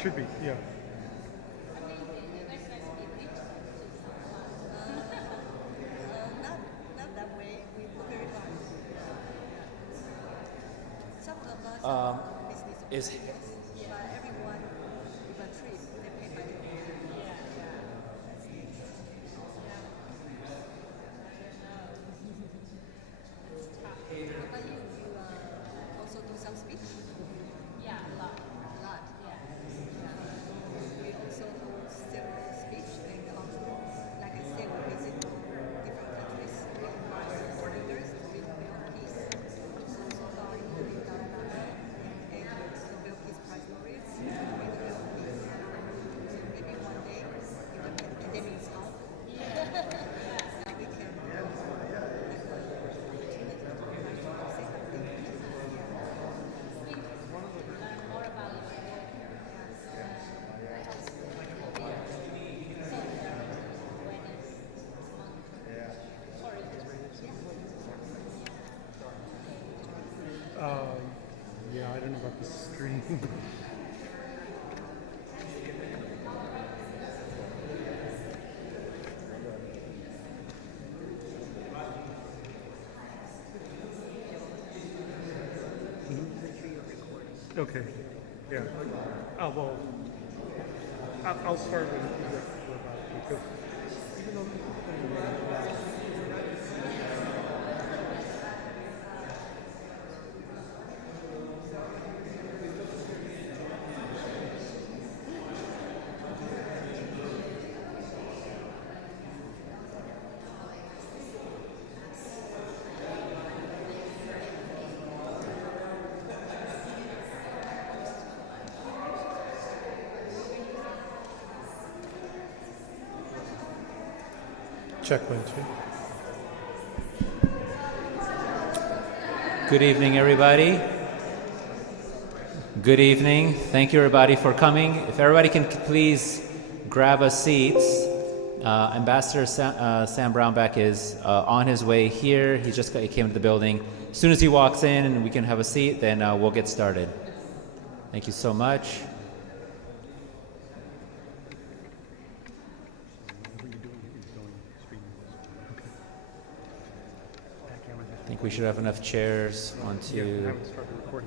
should be, yeah. Not that way. We work very hard. Some of us are business owners, yes, but everyone with a trip, they pay by their own. How about you? You also do some speech? Yeah, a lot. A lot. Yeah. We also do several speech and like I said, we visit different countries. We invite speakers to read Nobel Peace. So far, including Dalai Lama and Nobel Peace Prize laureates and Nobel Peace. So maybe one day, if the pandemic is gone, we can have an opportunity to say something. Learn more about your work. Yeah, I don't know about the screen. Okay. Yeah. Oh, well, I'll start with about it because even though check 1, 2. Good evening, everybody. Good evening. Thank you, everybody, for coming. If everybody can please grab a seat. Ambassador Sam Brownback is on his way here. He came to the building. As soon as he walks in and we can have a seat, then we'll get started. Thank you so much. I think we should have enough chairs. 1, 2, 3,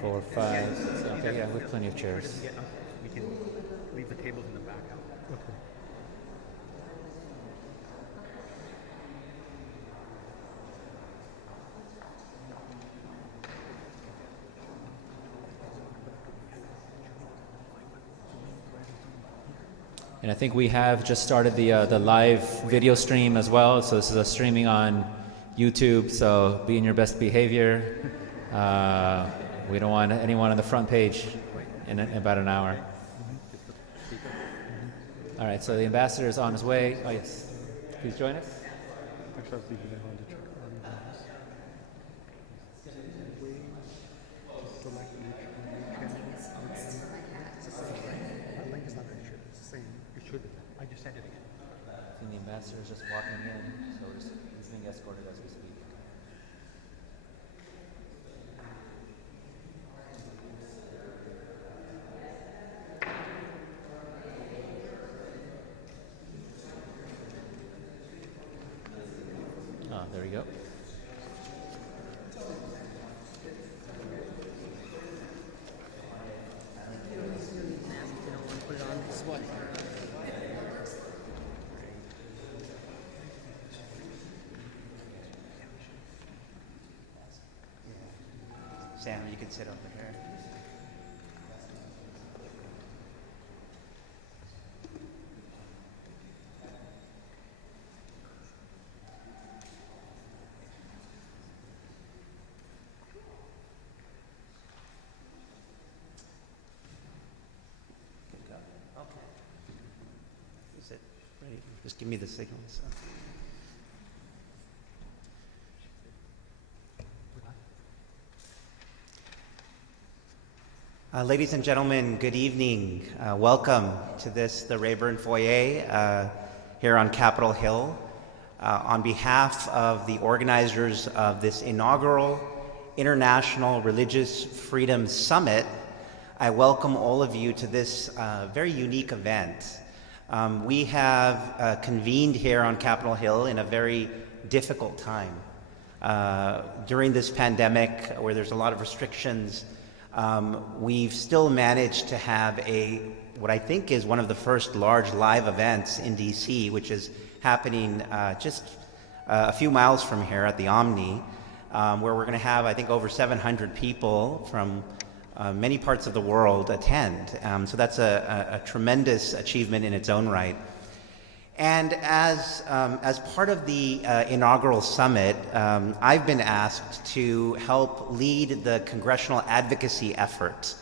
4, 5. 6, 7. Okay, yeah, we have plenty of chairs. We can leave the tables in the back. Okay. And I think we have just started the live video stream as well. So this is a streaming on YouTube, so be in your best behavior. We don't want anyone on the front page in about an hour. All right, so the ambassador is on his way. Oh, yes. Please join us. Actually, I was leaving it on to check on link is not very sure. It's the same. It should be. I just sent it again. I think the ambassador is just walking in, so he's being escorted as we speak. Oh, there we go. Sam, you can sit over here. Okay. Is it ready? Just give me the signal. So. Ladies and gentlemen, good evening. Welcome to the Rayburn Foyer here on Capitol Hill. On behalf of the organizers of this inaugural International Religious Freedom Summit, I welcome all of you to this very unique event. We have convened here on Capitol Hill in a very difficult time. During this pandemic, where there's a lot of restrictions, we've still managed to have what I think is one of the first large live events in DC, which is happening just a few miles from here at the Omni, where we're going to have, I think, over 700 people from many parts of the world attend. So that's a tremendous achievement in its own right. And as part of the inaugural summit, I've been asked to help lead the Congressional advocacy effort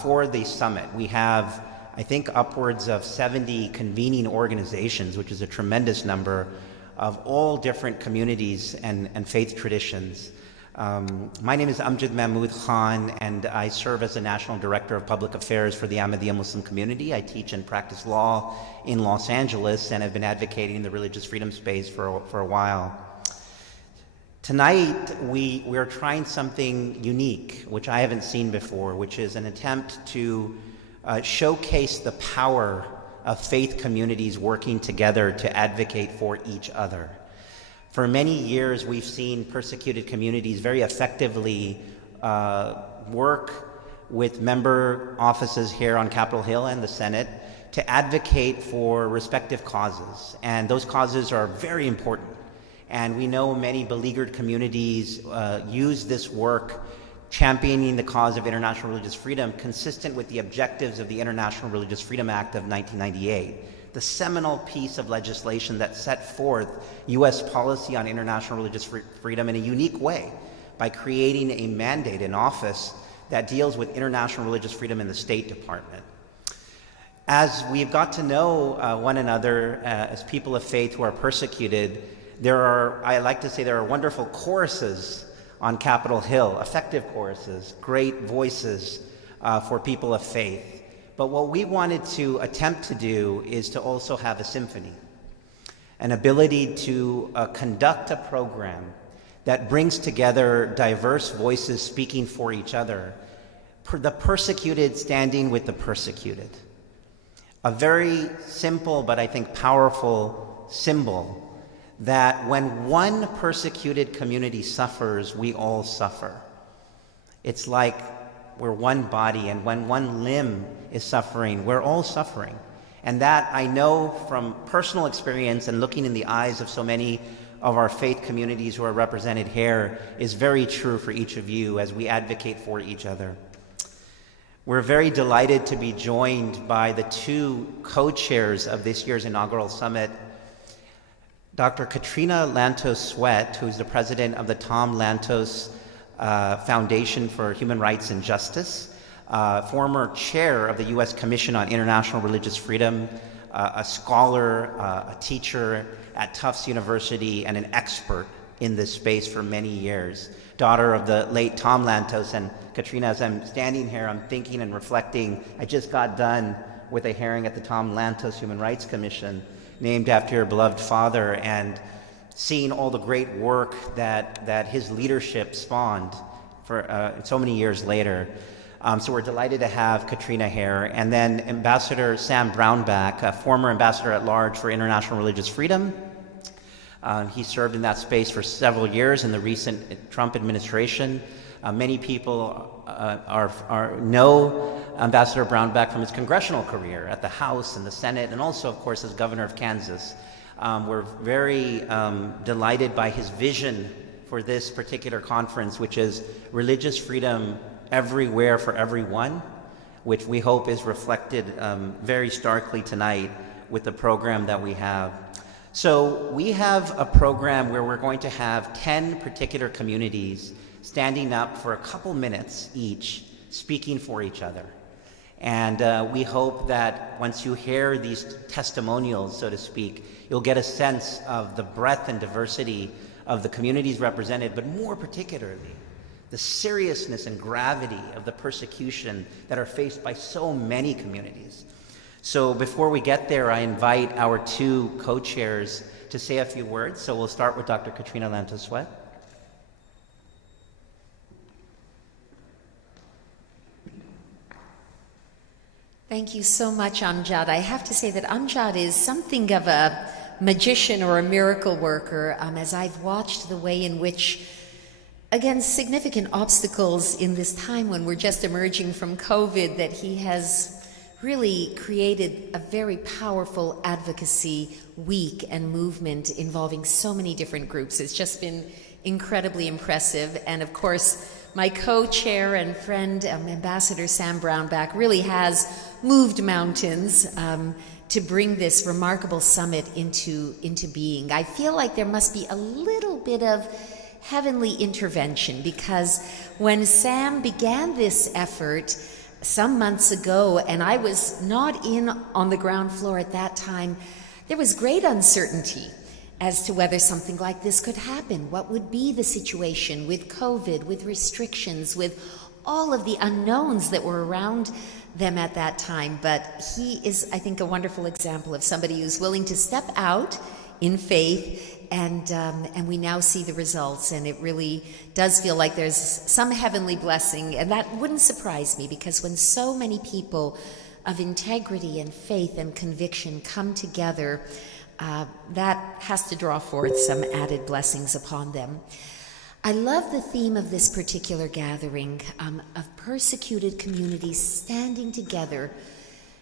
for the summit. We have, I think, upwards of 70 convening organizations, which is a tremendous number, of all different communities and faith traditions. My name is Amjad Mahmood Khan, and I serve as the National Director of Public Affairs for the Ahmadiyya Muslim community. I teach and practice law in Los Angeles and have been advocating the religious freedom space for a while. Tonight, we're trying something unique, which I haven't seen before, which is an attempt to showcase the power of faith communities working together to advocate for each other. For many years, we've seen persecuted communities very effectively work with member offices here on Capitol Hill and the Senate to advocate for respective causes. And those causes are very important. And we know many beleaguered communities use this work championing the cause of international religious freedom consistent with the objectives of the International Religious Freedom Act of 1998, the seminal piece of legislation that set forth U.S. policy on international religious freedom in a unique way by creating a mandate in office that deals with international religious freedom in the State Department. As we've got to know one another as people of faith who are persecuted, I like to say there are wonderful choruses on Capitol Hill, effective choruses, great voices for people of faith. But what we wanted to attempt to do is to also have a symphony, an ability to conduct a program that brings together diverse voices speaking for each other, the persecuted standing with the persecuted. A very simple but I think powerful symbol that when one persecuted community suffers, we all suffer. It's like we're one body, and when one limb is suffering, we're all suffering. And that I know from personal experience and looking in the eyes of so many of our faith communities who are represented here is very true for each of you as we advocate for each other. We're very delighted to be joined by the two co-chairs of this year's inaugural summit, Dr. Katrina Lantos Swett, who's the president of the Tom Lantos Foundation for Human Rights and Justice, former chair of the U.S. Commission on International Religious Freedom, a scholar, a teacher at Tufts University, and an expert in this space for many years. Daughter of the late Tom Lantos. And Katrina, as I'm standing here, I'm thinking and reflecting, I just got done with a hearing at the Tom Lantos Human Rights Commission, named after your beloved father, and seeing all the great work that his leadership spawned for so many years later. So we're delighted to have Katrina here. And then Ambassador Sam Brownback, a former ambassador at large for international religious freedom. He served in that space for several years in the recent Trump administration. Many people know Ambassador Brownback from his congressional career at the House and the Senate, and also, of course, as governor of Kansas. We're very delighted by his vision for this particular conference, which is religious freedom everywhere for everyone, which we hope is reflected very starkly tonight with the program that we have. So we have a program where we're going to have 10 particular communities standing up for a couple minutes each, speaking for each other. And we hope that once you hear these testimonials, so to speak, you'll get a sense of the breadth and diversity of the communities represented, but more particularly, the seriousness and gravity of the persecution that are faced by so many communities. So before we get there, I invite our two co-chairs to say a few words. So we'll start with Dr. Katrina Lantos Swett. Thank you so much, Amjad. I have to say that Amjad is something of a magician or a miracle worker, as I've watched the way in which, against significant obstacles in this time when we're just emerging from COVID, that he has really created a very powerful advocacy week and movement involving so many different groups. It's just been incredibly impressive. And of course, my co-chair and friend, Ambassador Sam Brownback, really has moved mountains to bring this remarkable summit into being. I feel like there must be a little bit of heavenly intervention, because when Sam began this effort some months ago, and I was not in on the ground floor at that time, there was great uncertainty as to whether something like this could happen. What would be the situation with COVID, with restrictions, with all of the unknowns that were around them at that time. But he is, I think, a wonderful example of somebody who's willing to step out in faith, and we now see the results, and it really does feel like there's some heavenly blessing. And that wouldn't surprise me, because when so many people of integrity and faith and conviction come together, that has to draw forth some added blessings upon them. I love the theme of this particular gathering, of persecuted communities standing together,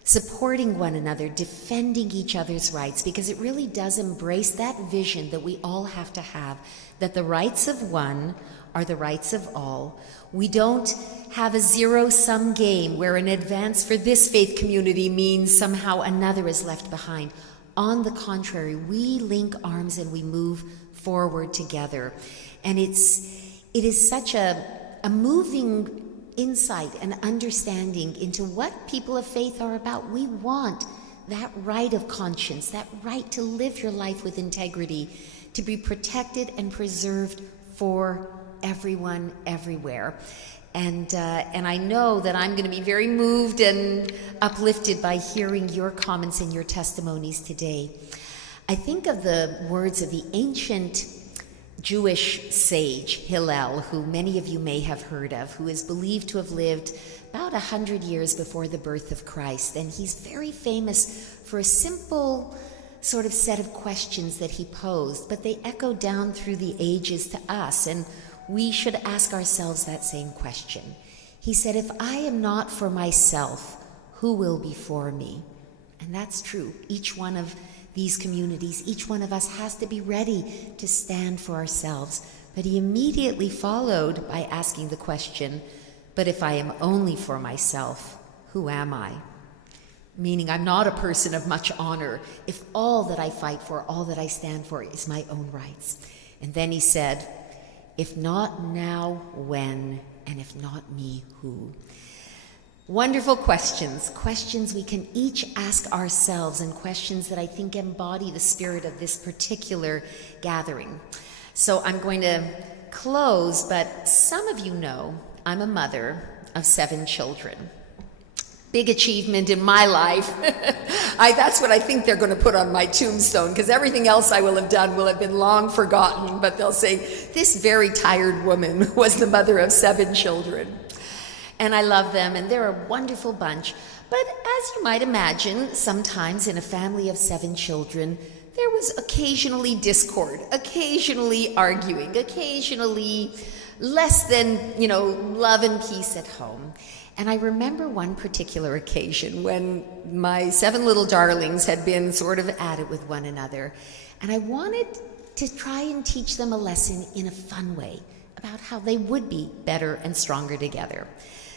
supporting one another, defending each other's rights, because it really does embrace that vision that we all have to have, that the rights of one are the rights of all. We don't have a zero-sum game where an advance for this faith community means somehow another is left behind. On the contrary, we link arms and we move forward together. And it is such a moving insight and understanding into what people of faith are about. We want that right of conscience, that right to live your life with integrity, to be protected and preserved for everyone, everywhere. And I know that I'm going to be very moved and uplifted by hearing your comments and your testimonies today. I think of the words of the ancient Jewish sage Hillel, who many of you may have heard of, who is believed to have lived about 100 years before the birth of Christ. And he's very famous for a simple sort of set of questions that he posed, but they echo down through the ages to us, and we should ask ourselves that same question. He said, if I am not for myself, who will be for me? And that's true. Each one of these communities, each one of us has to be ready to stand for ourselves. But he immediately followed by asking the question, but if I am only for myself, who am I? Meaning I'm not a person of much honor if all that I fight for, all that I stand for is my own rights. And then he said, if not now, when? And if not me, who? Wonderful questions, questions we can each ask ourselves, and questions that I think embody the spirit of this particular gathering. So I'm going to close, but some of you know I'm a mother of 7 children. Big achievement in my life. That's what I think they're going to put on my tombstone, because everything else I will have done will have been long forgotten, but they'll say, this very tired woman was the mother of 7 children. And I love them, and they're a wonderful bunch. But as you might imagine, sometimes in a family of 7 children, there was occasionally discord, occasionally arguing, occasionally less than, love and peace at home. And I remember one particular occasion when my 7 little darlings had been sort of at it with one another. And I wanted to try and teach them a lesson in a fun way about how they would be better and stronger together.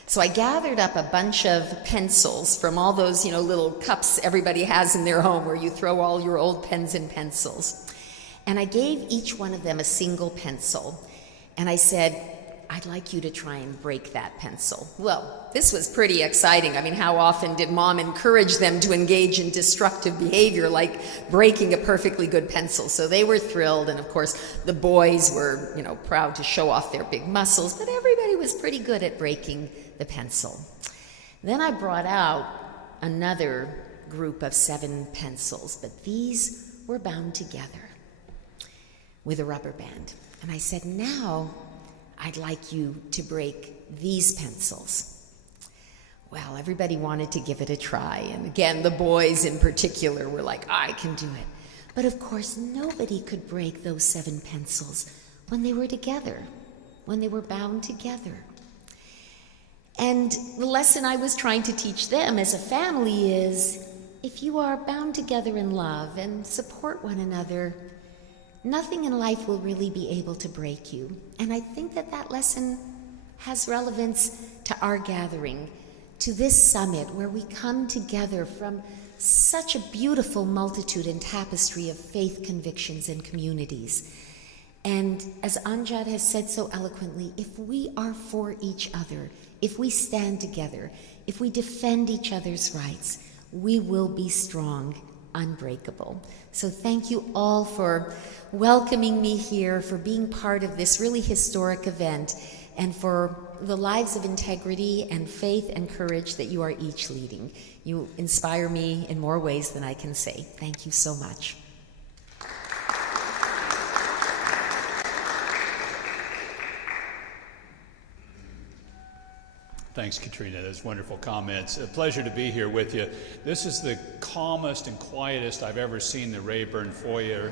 So I gathered up a bunch of pencils from all those, little cups everybody has in their home where you throw all your old pens and pencils. And I gave each one of them a single pencil. And I said, I'd like you to try and break that pencil. Well, this was pretty exciting. I mean, how often did mom encourage them to engage in destructive behavior like breaking a perfectly good pencil? So they were thrilled, and of course the boys were, proud to show off their big muscles, but everybody was pretty good at breaking the pencil. Then I brought out another group of 7 pencils, but these were bound together with a rubber band. And I said, now I'd like you to break these pencils. Well, everybody wanted to give it a try. And again, the boys in particular were like, I can do it. But of course, nobody could break those 7 pencils when they were together, when they were bound together. And the lesson I was trying to teach them as a family is, if you are bound together in love and support one another, nothing in life will really be able to break you. And I think that that lesson has relevance to our gathering, to this summit where we come together from such a beautiful multitude and tapestry of faith convictions and communities. And as Amjad has said so eloquently, if we are for each other, if we stand together, if we defend each other's rights, we will be strong, unbreakable. So thank you all for welcoming me here, for being part of this really historic event, and for the lives of integrity and faith and courage that you are each leading. You inspire me in more ways than I can say. Thank you so much. Thanks, Katrina. Those wonderful comments. A pleasure to be here with you. This is the calmest and quietest I've ever seen the Rayburn foyer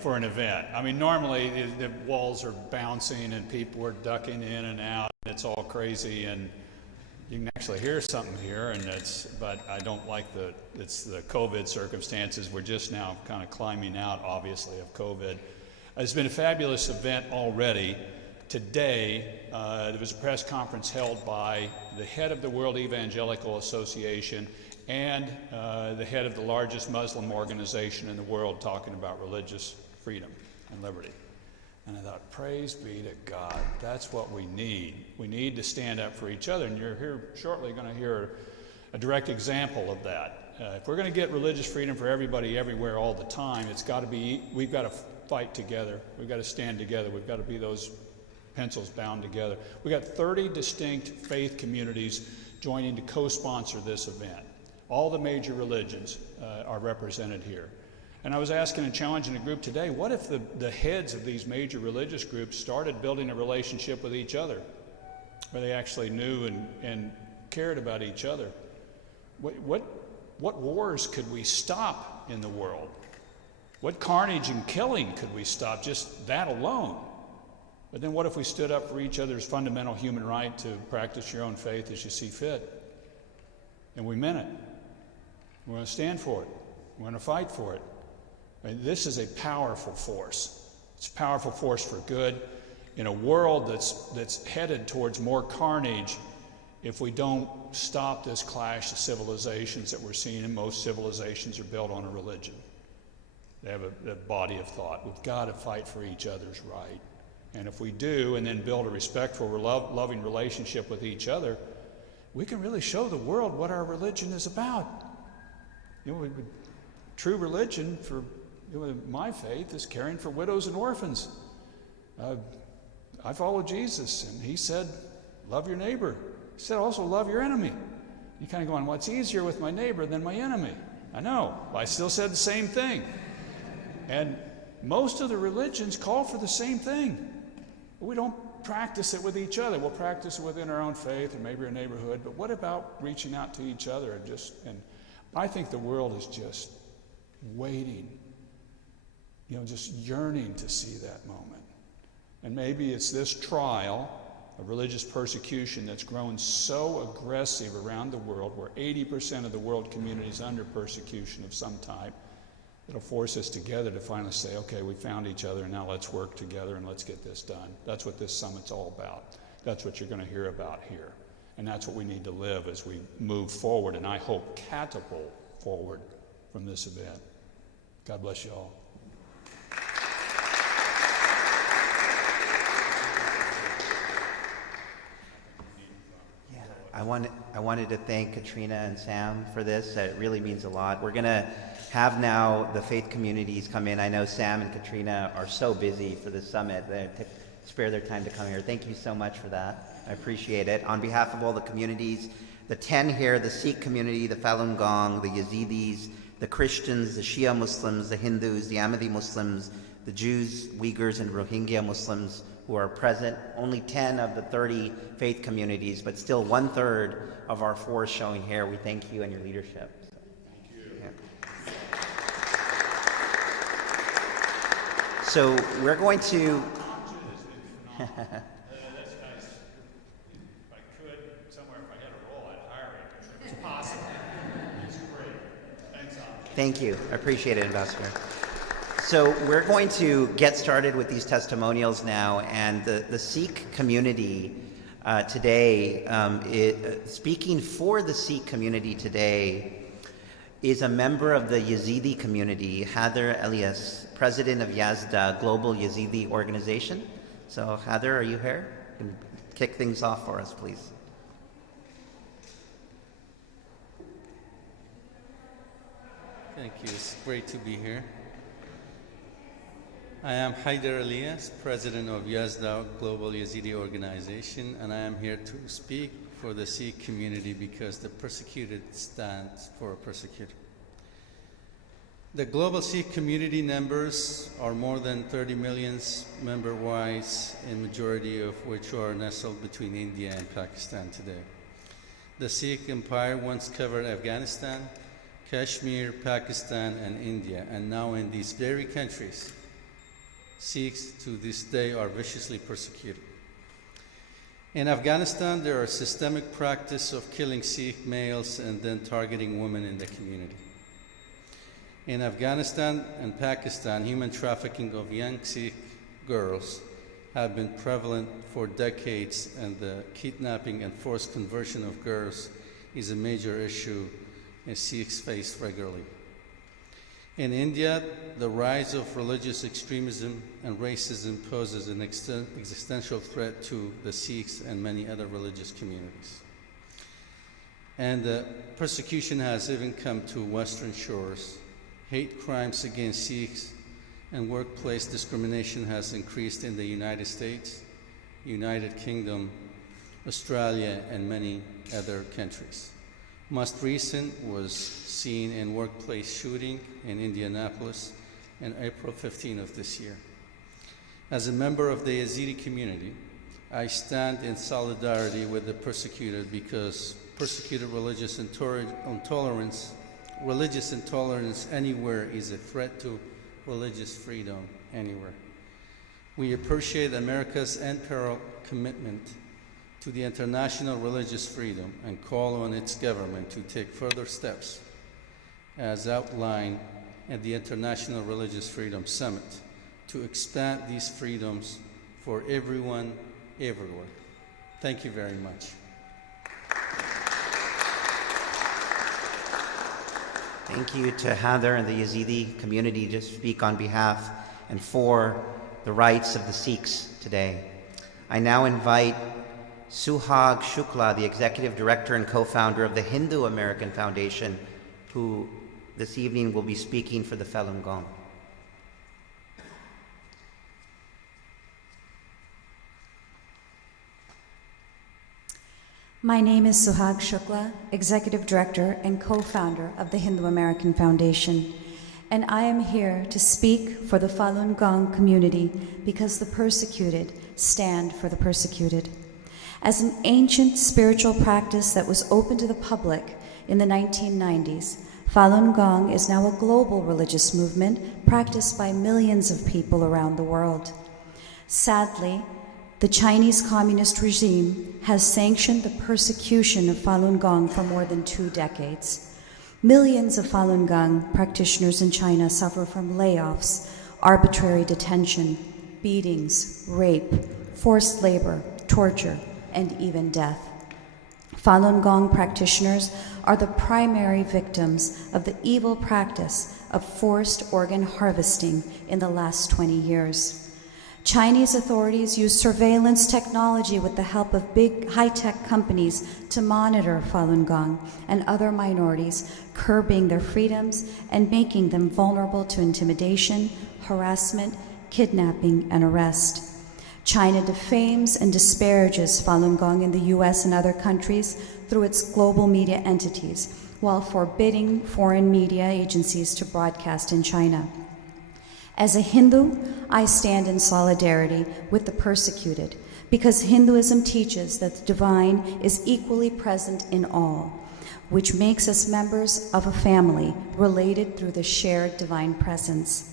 for an event. I mean, normally the walls are bouncing and people are ducking in and out. It's all crazy, and you can actually hear something here. And but I don't like it's the COVID circumstances. We're just now kind of climbing out, obviously, of COVID. It's been a fabulous event already. Today, there was a press conference held by the head of the World Evangelical Association and the head of the largest Muslim organization in the world, talking about religious freedom and liberty. And I thought, praise be to God. That's what we need. We need to stand up for each other. And you're here shortly going to hear a direct example of that. If we're going to get religious freedom for everybody, everywhere, all the time, we've got to fight together. We've got to stand together. We've got to be those pencils bound together. We got 30 distinct faith communities joining to co-sponsor this event. All the major religions are represented here. And I was asking and challenging a group today, what if the heads of these major religious groups started building a relationship with each other, where they actually knew and cared about each other? What wars could we stop in the world? What carnage and killing could we stop, just that alone? But then what if we stood up for each other's fundamental human right to practice your own faith as you see fit? And we meant it. We're going to stand for it. We're going to fight for it. I mean, this is a powerful force. It's a powerful force for good in a world that's headed towards more carnage if we don't stop this clash of civilizations that we're seeing. And most civilizations are built on a religion. They have a body of thought. We've got to fight for each other's right. And if we do, and then build a respectful, loving relationship with each other, we can really show the world what our religion is about. True religion for my faith is caring for widows and orphans. I follow Jesus, and he said, love your neighbor. He said, also love your enemy. You kind of go on, well, it's easier with my neighbor than my enemy. I know, but I still said the same thing. And most of the religions call for the same thing. But we don't practice it with each other. We'll practice it within our own faith and maybe our neighborhood, but what about reaching out to each other? And I think the world is just waiting, just yearning to see that moment. And maybe it's this trial of religious persecution that's grown so aggressive around the world, where 80% of the world community is under persecution of some type. It'll force us together to finally say, okay, we found each other, and now let's work together and let's get this done. That's what this summit's all about. That's what you're going to hear about here. And that's what we need to live as we move forward, and I hope catapult forward from this event. God bless you all. I wanted to thank Katrina and Sam for this. It really means a lot. We're going to have now the faith communities come in. I know Sam and Katrina are so busy for this summit. They spare their time to come here. Thank you so much for that. I appreciate it. On behalf of all the communities, the 10 here, the Sikh community, the Falun Gong, the Yazidis, the Christians, the Shia Muslims, the Hindus, the Ahmadi Muslims, the Jews, Uyghurs, and Rohingya Muslims, who are present, only 10 of the 30 faith communities, but still 1/3 of our force showing here. We thank you and your leadership. So we're going to... That's nice. If I could, somewhere, if I had a role, I'd hire him. If it's possible. It's great. Thanks, Al. Thank you. I appreciate it, Ambassador. So we're going to get started with these testimonials now, and the Sikh community today, speaking for the Sikh community today, is a member of the Yazidi community, Heather Elias, president of Yazda Global Yazidi Organization. So Heather, are you here? You can kick things off for us, please. Thank you. It's great to be here. I am Haider Elias, president of Yazda Global Yazidi Organization, and I am here to speak for the Sikh community because the persecuted stands for persecuted. The global Sikh community numbers are more than 30 million member-wise, a majority of which are nestled between India and Pakistan today. The Sikh empire once covered Afghanistan, Kashmir, Pakistan, and India, and now in these very countries, Sikhs to this day are viciously persecuted. In Afghanistan, there are systemic practice of killing Sikh males and then targeting women in the community. In Afghanistan and Pakistan, human trafficking of young Sikh girls have been prevalent for decades, and the kidnapping and forced conversion of girls is a major issue and Sikhs face regularly. In India, the rise of religious extremism and racism poses an existential threat to the Sikhs and many other religious communities. And the persecution has even come to Western shores. Hate crimes against Sikhs and workplace discrimination has increased in the United States, United Kingdom, Australia, and many other countries. Most recent was seen in workplace shooting in Indianapolis on April 15 of this year. As a member of the Yazidi community, I stand in solidarity with the persecuted because persecuted religious intolerance anywhere is a threat to religious freedom anywhere. We appreciate America's unparalleled commitment to the international religious freedom and call on its government to take further steps as outlined at the International Religious Freedom Summit to expand these freedoms for everyone, everywhere. Thank you very much. Thank you to Heather and the Yazidi community to speak on behalf and for the rights of the Sikhs today. I now invite Suhag Shukla, the Executive Director and Co-Founder of the Hindu American Foundation, who this evening will be speaking for the Falun Gong. My name is Suhag Shukla, Executive Director and Co-Founder of the Hindu American Foundation, and I am here to speak for the Falun Gong community because the persecuted stand for the persecuted. As an ancient spiritual practice that was open to the public in the 1990s, Falun Gong is now a global religious movement practiced by millions of people around the world. Sadly, the Chinese communist regime has sanctioned the persecution of Falun Gong for more than 2 decades. Millions of Falun Gong practitioners in China suffer from layoffs, arbitrary detention, beatings, rape, forced labor, torture, and even death. Falun Gong practitioners are the primary victims of the evil practice of forced organ harvesting in the last 20 years. Chinese authorities use surveillance technology with the help of big high-tech companies to monitor Falun Gong and other minorities, curbing their freedoms and making them vulnerable to intimidation, harassment, kidnapping, and arrest. China defames and disparages Falun Gong in the US and other countries through its global media entities, while forbidding foreign media agencies to broadcast in China. As a Hindu, I stand in solidarity with the persecuted because Hinduism teaches that the divine is equally present in all, which makes us members of a family related through the shared divine presence.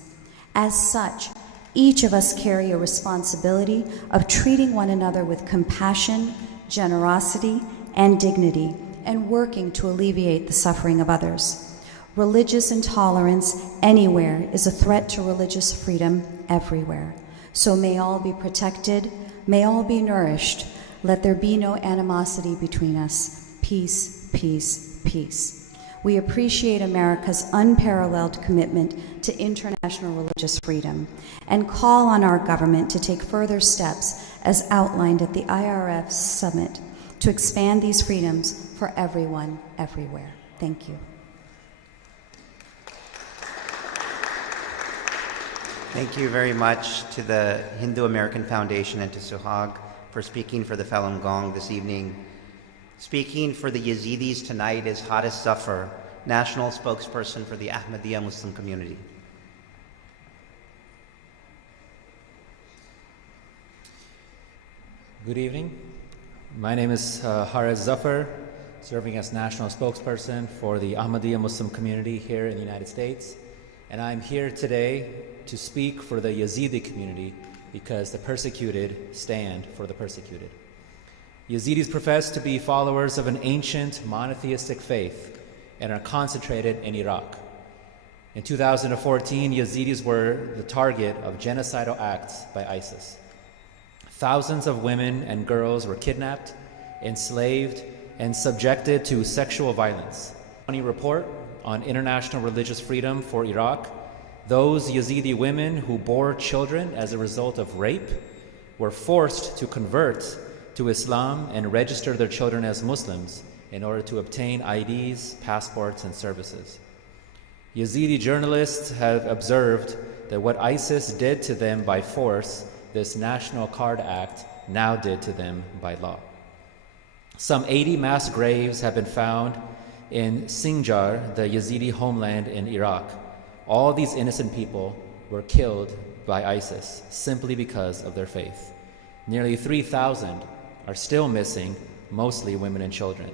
As such, each of us carry a responsibility of treating one another with compassion, generosity, and dignity, and working to alleviate the suffering of others. Religious intolerance anywhere is a threat to religious freedom everywhere. So may all be protected, may all be nourished. Let there be no animosity between us. Peace, peace, peace. We appreciate America's unparalleled commitment to international religious freedom and call on our government to take further steps as outlined at the IRF Summit to expand these freedoms for everyone, everywhere. Thank you. Thank you very much to the Hindu American Foundation and to Suhag for speaking for the Falun Gong this evening. Speaking for the Yazidis tonight is Haris Zafar, National Spokesperson for the Ahmadiyya Muslim community. Good evening. My name is Haris Zafar, serving as National Spokesperson for the Ahmadiyya Muslim community here in the United States. And I'm here today to speak for the Yazidi community because the persecuted stand for the persecuted. Yazidis profess to be followers of an ancient monotheistic faith and are concentrated in Iraq. In 2014, Yazidis were the target of genocidal acts by ISIS. Thousands of women and girls were kidnapped, enslaved, and subjected to sexual violence. A report on international religious freedom for Iraq, those Yazidi women who bore children as a result of rape were forced to convert to Islam and register their children as Muslims in order to obtain IDs, passports, and services. Yazidi journalists have observed that what ISIS did to them by force, this National Card Act now did to them by law. Some 80 mass graves have been found in Sinjar, the Yazidi homeland in Iraq. All these innocent people were killed by ISIS simply because of their faith. Nearly 3,000 are still missing, mostly women and children.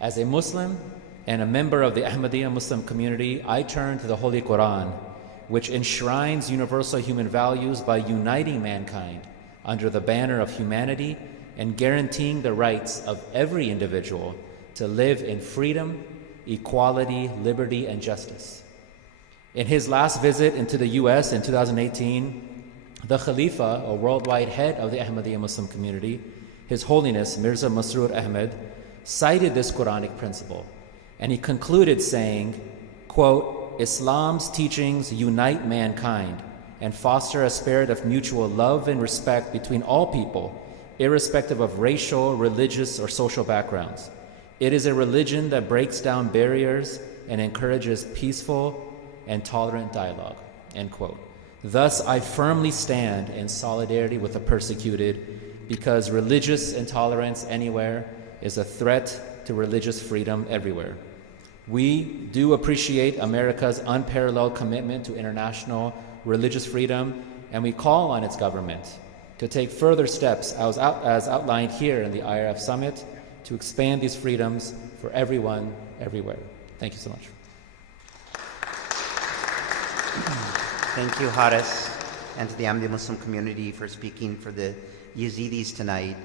As a Muslim and a member of the Ahmadiyya Muslim community, I turn to the Holy Quran, which enshrines universal human values by uniting mankind under the banner of humanity and guaranteeing the rights of every individual to live in freedom, equality, liberty, and justice. In his last visit into the US in 2018, the Khalifa, a worldwide head of the Ahmadiyya Muslim community, His Holiness Mirza Masroor Ahmed, cited this Quranic principle, and he concluded saying, quote, Islam's teachings unite mankind and foster a spirit of mutual love and respect between all people, irrespective of racial, religious, or social backgrounds. It is a religion that breaks down barriers and encourages peaceful and tolerant dialogue, end quote. Thus, I firmly stand in solidarity with the persecuted because religious intolerance anywhere is a threat to religious freedom everywhere. We do appreciate America's unparalleled commitment to international religious freedom, and we call on its government to take further steps as outlined here in the IRF Summit to expand these freedoms for everyone, everywhere. Thank you so much. Thank you, Haris, and to the Ahmadiyya Muslim community for speaking for the Yazidis tonight.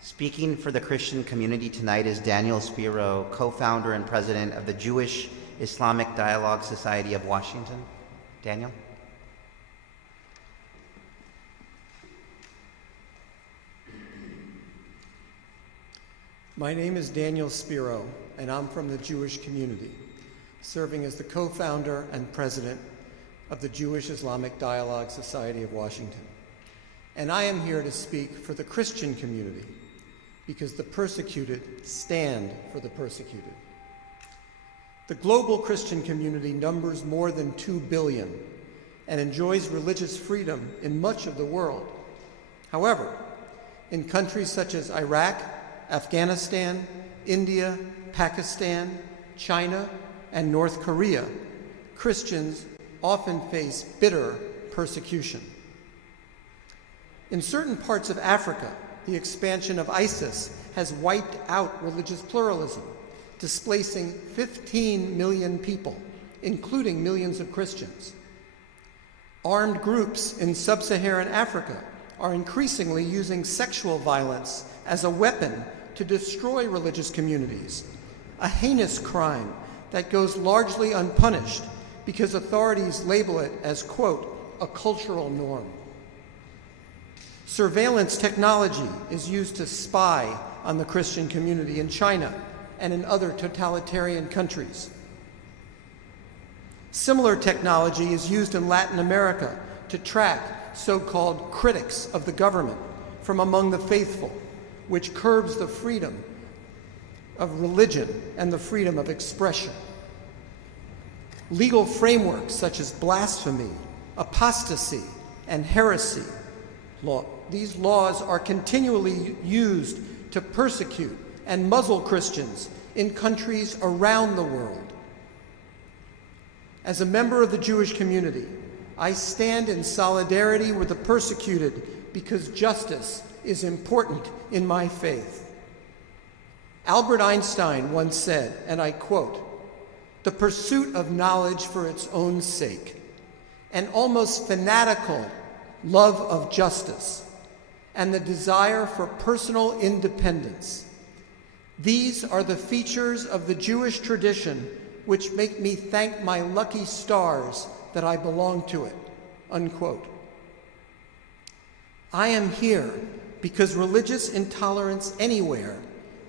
Speaking for the Christian community tonight is Daniel Spiro, co-founder and president of the Jewish Islamic Dialogue Society of Washington. Daniel? My name is Daniel Spiro, and I'm from the Jewish community, serving as the co-founder and president of the Jewish Islamic Dialogue Society of Washington. And I am here to speak for the Christian community, because the persecuted stand for the persecuted. The global Christian community numbers more than 2 billion and enjoys religious freedom in much of the world. However, in countries such as Iraq, Afghanistan, India, Pakistan, China, and North Korea, Christians often face bitter persecution. In certain parts of Africa, the expansion of ISIS has wiped out religious pluralism, displacing 15 million people, including millions of Christians. Armed groups in sub-Saharan Africa are increasingly using sexual violence as a weapon to destroy religious communities, a heinous crime that goes largely unpunished because authorities label it as, quote, a cultural norm. Surveillance technology is used to spy on the Christian community in China and in other totalitarian countries. Similar technology is used in Latin America to track so-called critics of the government from among the faithful, which curbs the freedom of religion and the freedom of expression. Legal frameworks such as blasphemy, apostasy, and heresy law. These laws are continually used to persecute and muzzle Christians in countries around the world. As a member of the Jewish community, I stand in solidarity with the persecuted because justice is important in my faith. Albert Einstein once said, and I quote, "The pursuit of knowledge for its own sake, an almost fanatical love of justice, and the desire for personal independence. These are the features of the Jewish tradition which make me thank my lucky stars that I belong to it," unquote. I am here because religious intolerance anywhere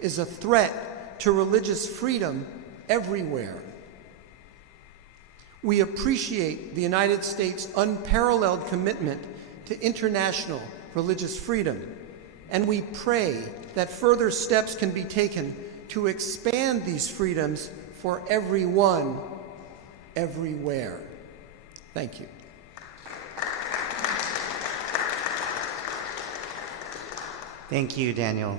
is a threat to religious freedom everywhere. We appreciate the United States' unparalleled commitment to international religious freedom, and we pray that further steps can be taken to expand these freedoms for everyone, everywhere. Thank you. Thank you, Daniel,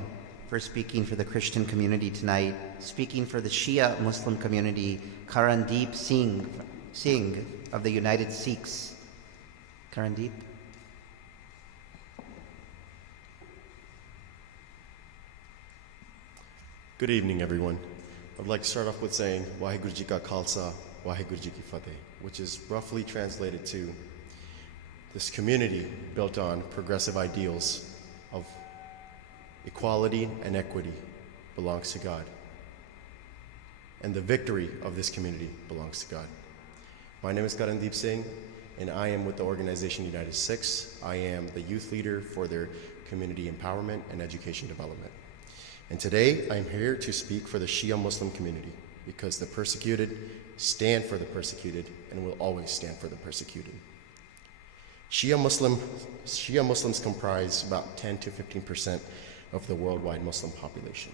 for speaking for the Christian community tonight. Speaking for the Shia Muslim community, Karandeep Singh of the United Sikhs. Karandeep. Good evening, everyone. I'd like to start off with saying Waheguru Ji Ka Khalsa, Waheguru Ji Ki Fateh, which is roughly translated to this community built on progressive ideals of equality and equity belongs to God. And the victory of this community belongs to God. My name is Karandeep Singh, and I am with the organization United Sikhs. I am the youth leader for their community empowerment and education development. And today, I'm here to speak for the Shia Muslim community because the persecuted stand for the persecuted and will always stand for the persecuted. Shia Muslims comprise about 10 to 15% of the worldwide Muslim population.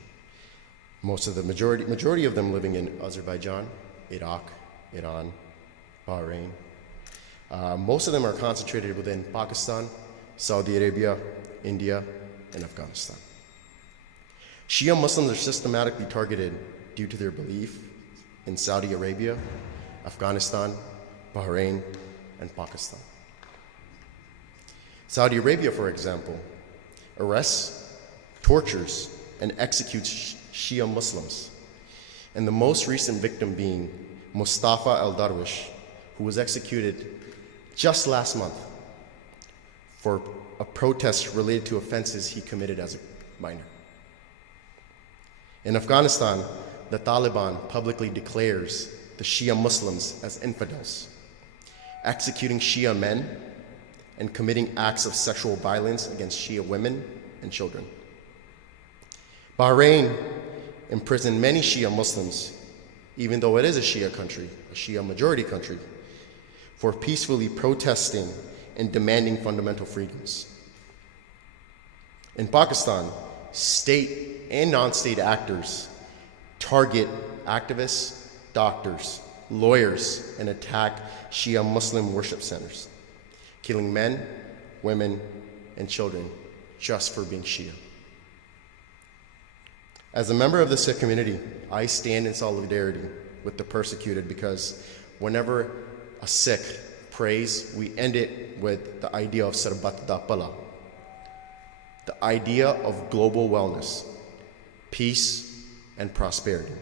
Most of the majority of them living in Azerbaijan, Iraq, Iran, Bahrain. Most of them are concentrated within Pakistan, Saudi Arabia, India, and Afghanistan. Shia Muslims are systematically targeted due to their belief in Saudi Arabia, Afghanistan, Bahrain, and Pakistan. Saudi Arabia, for example, arrests, tortures, and executes Shia Muslims, and the most recent victim being Mustafa al-Darwish, who was executed just last month for a protest related to offenses he committed as a minor. In Afghanistan, the Taliban publicly declares the Shia Muslims as infidels, executing Shia men and committing acts of sexual violence against Shia women and children. Bahrain imprisoned many Shia Muslims, even though it is a Shia country, a Shia majority country, for peacefully protesting and demanding fundamental freedoms. In Pakistan, state and non-state actors target activists, doctors, lawyers, and attack Shia Muslim worship centers, killing men, women, and children just for being Shia. As a member of the Sikh community, I stand in solidarity with the persecuted because whenever a Sikh praise, we end it with the idea of Sarbat da Pala, the idea of global wellness, peace, and prosperity.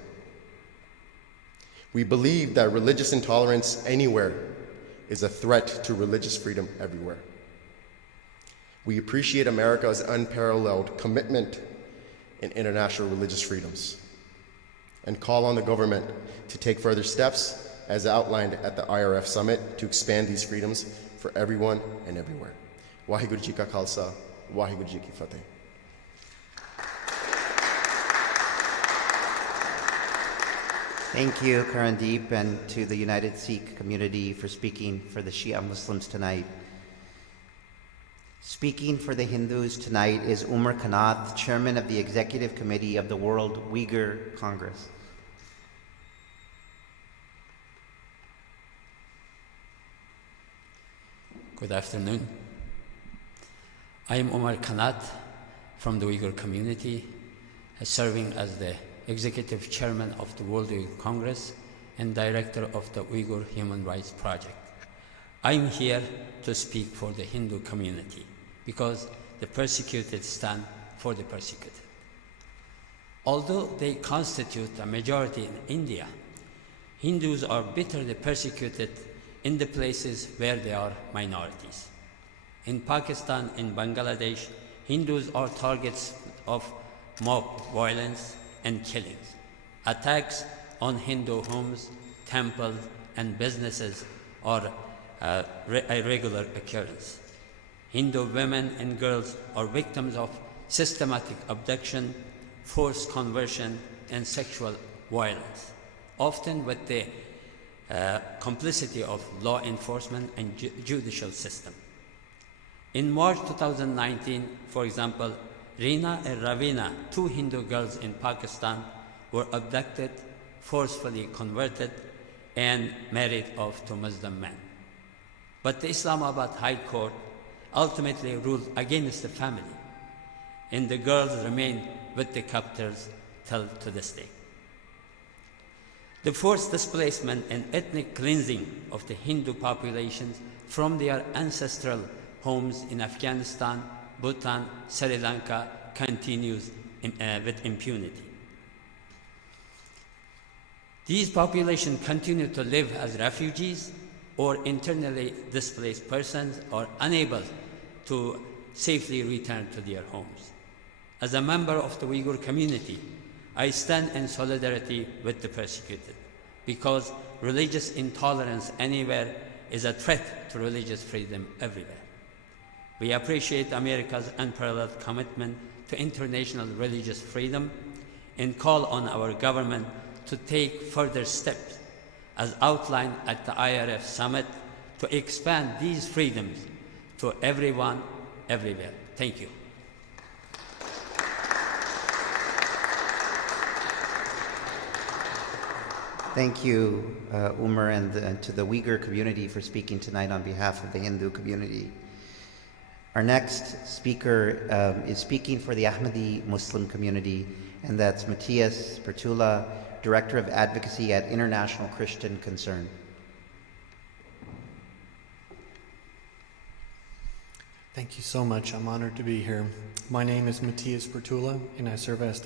We believe that religious intolerance anywhere is a threat to religious freedom everywhere. We appreciate America's unparalleled commitment in international religious freedoms and call on the government to take further steps as outlined at the IRF Summit to expand these freedoms for everyone and everywhere. Waheguru Ji Ka Khalsa, Waheguru Ji Ki Fateh. Thank you, Karandeep, and to the United Sikh community for speaking for the Shia Muslims tonight. Speaking for the Hindus tonight is Umar Kanath, Chairman of the Executive Committee of the World Uyghur Congress. Good afternoon. I am Umar Kanath from the Uyghur community, serving as the Executive Chairman of the World Uyghur Congress and Director of the Uyghur Human Rights Project. I am here to speak for the Hindu community because the persecuted stand for the persecuted. Although they constitute a majority in India, Hindus are bitterly persecuted in the places where they are minorities. In Pakistan and Bangladesh, Hindus are targets of mob violence and killings. Attacks on Hindu homes, temples, and businesses are a regular occurrence. Hindu women and girls are victims of systematic abduction, forced conversion, and sexual violence, often with the complicity of law enforcement and judicial system. In March 2019, for example, Reena and Ravina, two Hindu girls in Pakistan, were abducted, forcefully converted, and married off to Muslim men. But the Islamabad High Court ultimately ruled against the family, and the girls remain with the captors till to this day. The forced displacement and ethnic cleansing of the Hindu populations from their ancestral homes in Afghanistan, Bhutan, Sri Lanka continues with impunity. These populations continue to live as refugees or internally displaced persons or unable to safely return to their homes. As a member of the Uyghur community, I stand in solidarity with the persecuted because religious intolerance anywhere is a threat to religious freedom everywhere. We appreciate America's unparalleled commitment to international religious freedom and call on our government to take further steps as outlined at the IRF Summit to expand these freedoms to everyone, everywhere. Thank you. Thank you, Umar, and to the Uyghur community for speaking tonight on behalf of the Hindu community. Our next speaker is speaking for the Ahmadi Muslim community, and that's Matthias Bertula, Director of Advocacy at International Christian Concern. Thank you so much. I'm honored to be here. My name is Matthias Bertula, and I serve as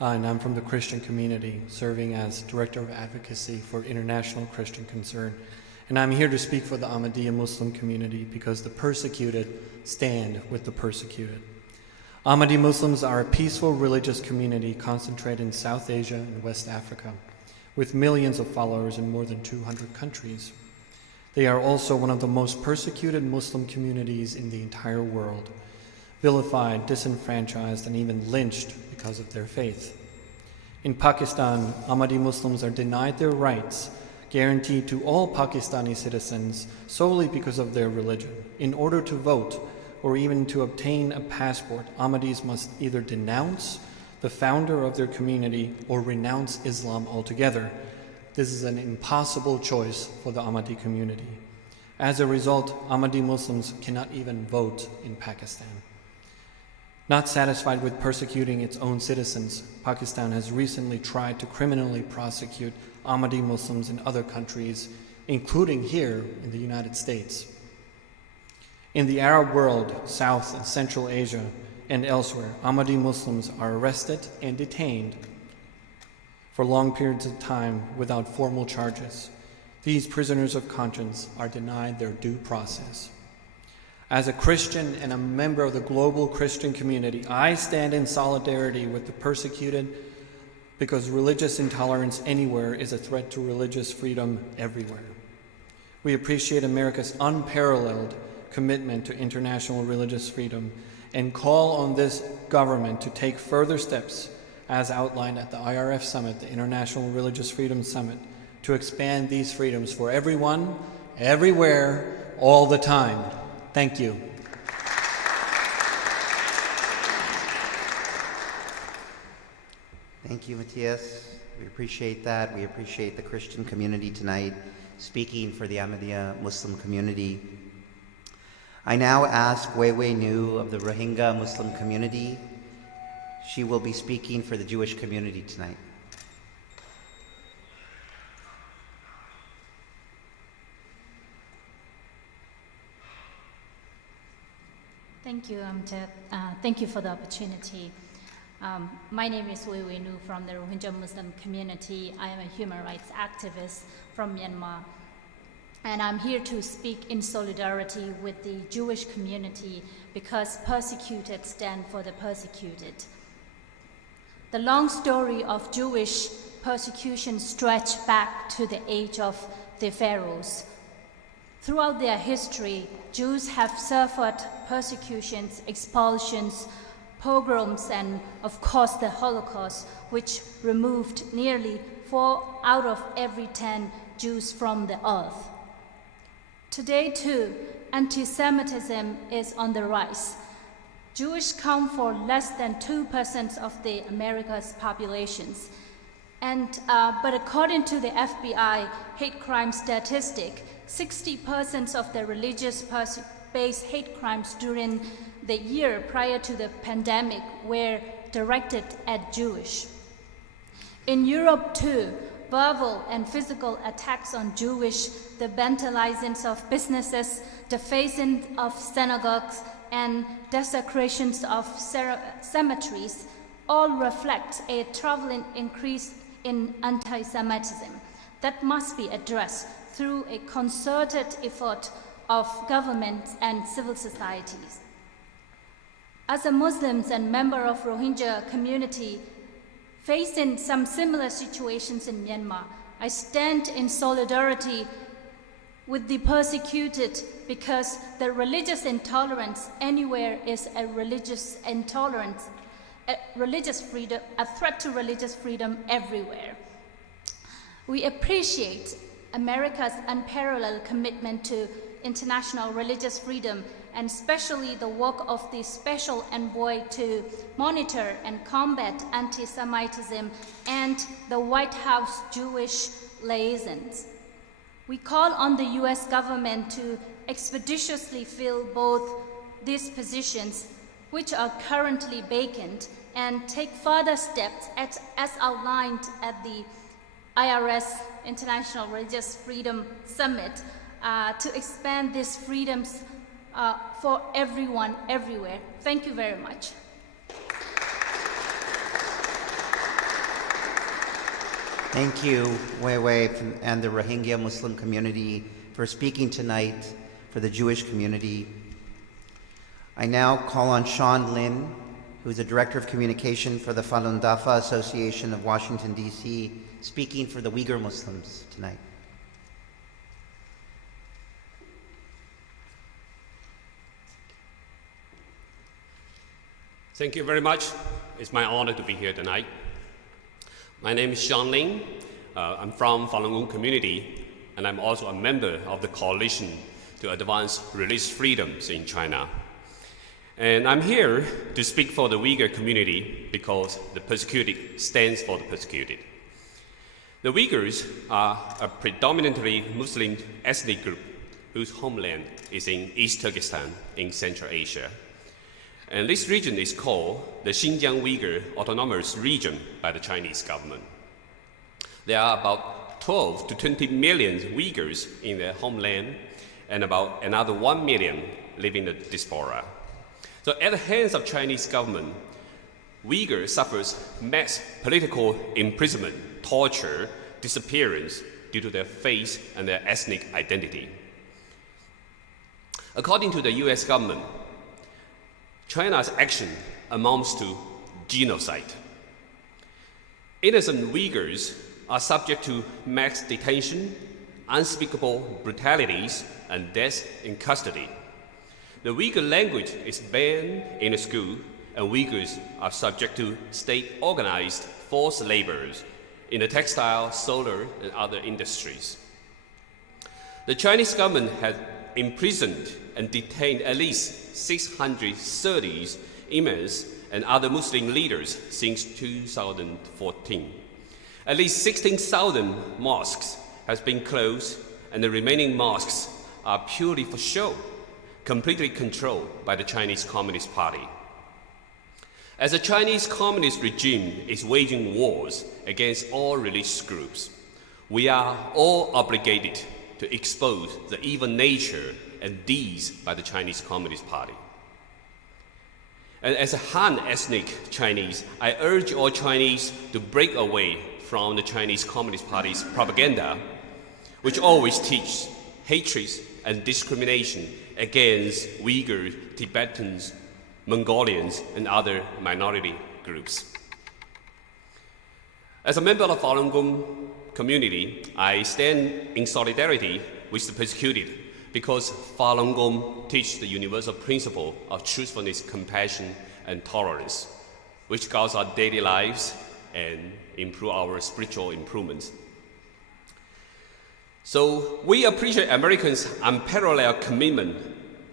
and I'm from the Christian community, serving as Director of Advocacy for International Christian Concern. And I'm here to speak for the Ahmadiyya Muslim community because the persecuted stand with the persecuted. Ahmadi Muslims are a peaceful religious community concentrated in South Asia and West Africa, with millions of followers in more than 200 countries. They are also one of the most persecuted Muslim communities in the entire world, vilified, disenfranchised, and even lynched because of their faith. In Pakistan, Ahmadi Muslims are denied their rights guaranteed to all Pakistani citizens solely because of their religion. In order to vote or even to obtain a passport, Ahmadis must either denounce the founder of their community or renounce Islam altogether. This is an impossible choice for the Ahmadi community. As a result, Ahmadi Muslims cannot even vote in Pakistan. Not satisfied with persecuting its own citizens, Pakistan has recently tried to criminally prosecute Ahmadi Muslims in other countries including here in the United States. In the Arab world, South and Central Asia, and elsewhere, Ahmadi Muslims are arrested and detained for long periods of time without formal charges. These prisoners of conscience are denied their due process. As a Christian and a member of the global Christian community, I stand in solidarity with the persecuted because religious intolerance anywhere is a threat to religious freedom everywhere. We appreciate America's unparalleled commitment to international religious freedom and call on this government to take further steps as outlined at the IRF Summit, the International Religious Freedom Summit, to expand these freedoms for everyone, everywhere, all the time. Thank you. Thank you, Matthias. We appreciate that. We appreciate the Christian community tonight speaking for the Ahmadiyya Muslim community. I now ask Wei Wei Nu of the Rohingya Muslim community. She will be speaking for the Jewish community tonight. Thank you, Amjad. Thank you for the opportunity. My name is Wei Wei Nu from the Rohingya Muslim community. I am a human rights activist from Myanmar. And I'm here to speak in solidarity with the Jewish community because persecuted stand for the persecuted. The long story of Jewish persecution stretched back to the age of the pharaohs. Throughout their history, Jews have suffered persecutions, expulsions, pogroms, and of course the Holocaust, which removed nearly 4 out of every 10 Jews from the earth. Today too, anti-Semitism is on the rise. Jewish count for less than 2% of the America's populations. But according to the FBI hate crime statistic, 60% of the religious-based hate crimes during the year prior to the pandemic were directed at Jewish. In Europe too, verbal and physical attacks on Jewish, the vandalizing of businesses, defacing of synagogues, and desecrations of cemeteries all reflect a troubling increase in anti-Semitism that must be addressed through a concerted effort of governments and civil societies. As a Muslim and member of Rohingya community, facing some similar situations in Myanmar, I stand in solidarity with the persecuted because the religious intolerance anywhere is a religious intolerance, a threat to religious freedom everywhere. We appreciate America's unparalleled commitment to international religious freedom, and especially the work of the Special Envoy to monitor and combat anti-Semitism and the White House Jewish liaisons. We call on the US government to expeditiously fill both these positions, which are currently vacant, and take further steps as outlined at the IRF International Religious Freedom Summit to expand these freedoms for everyone, everywhere. Thank you very much. Thank you, Wei Wei and the Rohingya Muslim community for speaking tonight for the Jewish community. I now call on Sean Lin, who's the Director of Communication for the Falun Dafa Association of Washington, D.C., speaking for the Uyghur Muslims tonight. Thank you very much. It's my honor to be here tonight. My name is Sean Ling. I'm from Falun Gong community, and I'm also a member of the Coalition to Advance Religious Freedoms in China. And I'm here to speak for the Uyghur community because the persecuted stands for the persecuted. The Uyghurs are a predominantly Muslim ethnic group whose homeland is in East Turkestan in Central Asia. And this region is called the Xinjiang Uyghur Autonomous Region by the Chinese government. There are about 12 to 20 million Uyghurs in their homeland and about another 1 million living in the diaspora. So at the hands of Chinese government, Uyghurs suffers mass political imprisonment, torture, disappearance due to their faith and their ethnic identity. According to the US government, China's action amounts to genocide. Innocent Uyghurs are subject to mass detention, unspeakable brutalities, and death in custody. The Uyghur language is banned in the school, and Uyghurs are subject to state-organized forced labors in the textile, solar, and other industries. The Chinese government has imprisoned and detained at least 630 imams and other Muslim leaders since 2014. At least 16,000 mosques have been closed, and the remaining mosques are purely for show, completely controlled by the Chinese Communist Party. As the Chinese Communist regime is waging wars against all religious groups, we are all obligated to expose the evil nature and deeds by the Chinese Communist Party. And as a Han ethnic Chinese, I urge all Chinese to break away from the Chinese Communist Party's propaganda, which always teaches hatred and discrimination against Uyghurs, Tibetans, Mongolians, and other minority groups. As a member of Falun Gong community, I stand in solidarity with the persecuted because Falun Gong teaches the universal principle of truthfulness, compassion, and tolerance, which guides our daily lives and improve our spiritual improvements. So we appreciate Americans' unparalleled commitment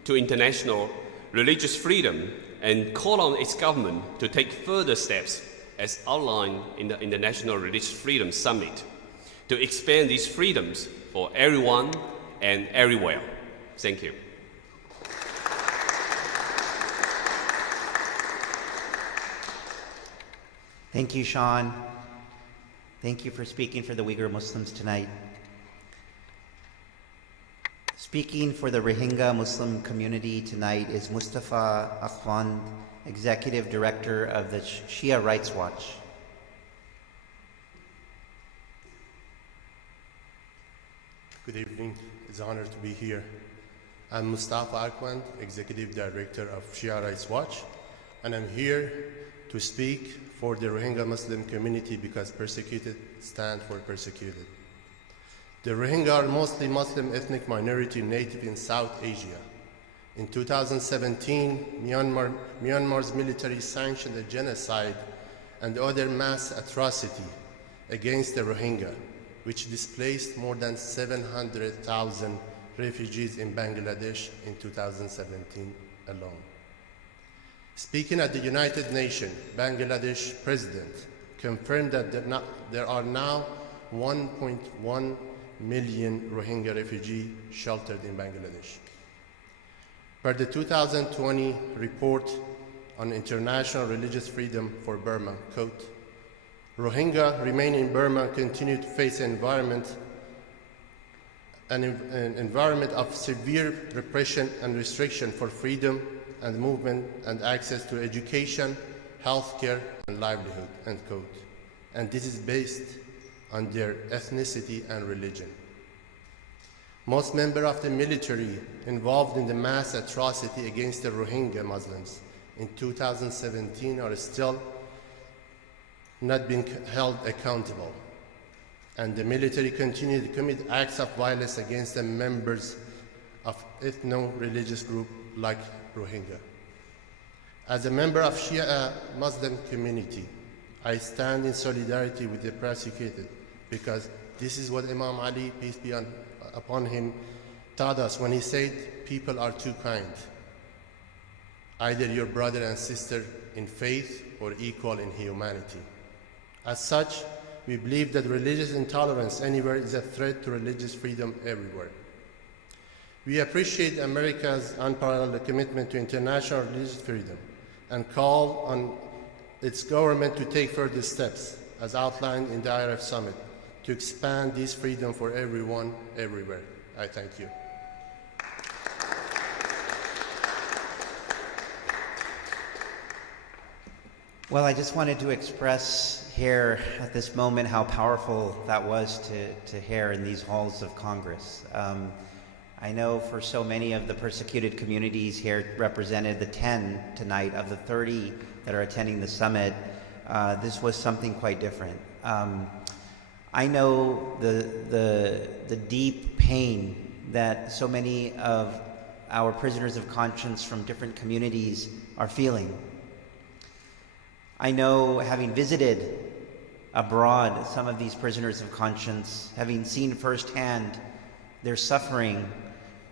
to international religious freedom and call on its government to take further steps as outlined in the International Religious Freedom Summit to expand these freedoms for everyone and everywhere. Thank you. Thank you, Sean. Thank you for speaking for the Uyghur Muslims tonight. Speaking for the Rohingya Muslim community tonight is Mustafa Akhwand, Executive Director of the Shia Rights Watch. Good evening. It's an honor to be here. I'm Mustafa Akhwand, Executive Director of Shia Rights Watch, and I'm here to speak for the Rohingya Muslim community because persecuted stand for persecuted. The Rohingya are mostly Muslim ethnic minority native in South Asia. In 2017, Myanmar's military sanctioned a genocide and other mass atrocity against the Rohingya, which displaced more than 700,000 refugees in Bangladesh in 2017 alone. Speaking at the United Nations, Bangladesh President confirmed that there are now 1.1 million Rohingya refugees sheltered in Bangladesh. Per the 2020 report on international religious freedom for Burma, quote, Rohingya remain in Burma continue to face an environment of severe repression and restriction for freedom and movement and access to education, healthcare, and livelihood, end quote. And this is based on their ethnicity and religion. Most members of the military involved in the mass atrocity against the Rohingya Muslims in 2017 are still not being held accountable. And the military continue to commit acts of violence against the members of ethno-religious groups like Rohingya. As a member of Shia Muslim community, I stand in solidarity with the persecuted because this is what Imam Ali, peace be upon him, taught us when he said, people are too kind. Either your brother and sister in faith or equal in humanity. As such, we believe that religious intolerance anywhere is a threat to religious freedom everywhere. We appreciate America's unparalleled commitment to international religious freedom and call on its government to take further steps, as outlined in the IRF Summit, to expand this freedom for everyone, everywhere. I thank you. Well, I just wanted to express here at this moment how powerful that was to hear in these halls of Congress. I know for so many of the persecuted communities here represented, the 10 tonight of the 30 that are attending the summit, this was something quite different. I know the deep pain that so many of our prisoners of conscience from different communities are feeling. I know, having visited abroad some of these prisoners of conscience, having seen firsthand their suffering,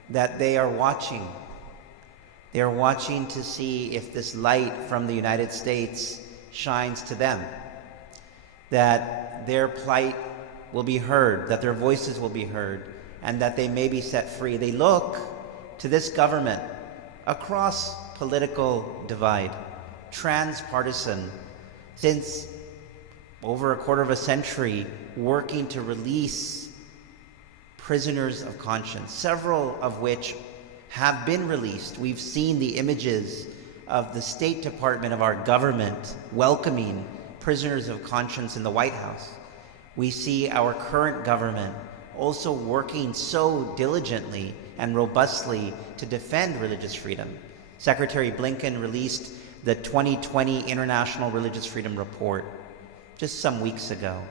that they are watching. They are watching to see if this light from the United States shines to them, that their plight will be heard, that their voices will be heard, and that they may be set free. They look to this government across political divide, transpartisan, since over a quarter of a century, working to release prisoners of conscience, several of which have been released. We've seen the images of the State Department of our government welcoming prisoners of conscience in the White House. We see our current government also working so diligently and robustly to defend religious freedom. Secretary Blinken released the 2020 International Religious Freedom Report just some weeks ago.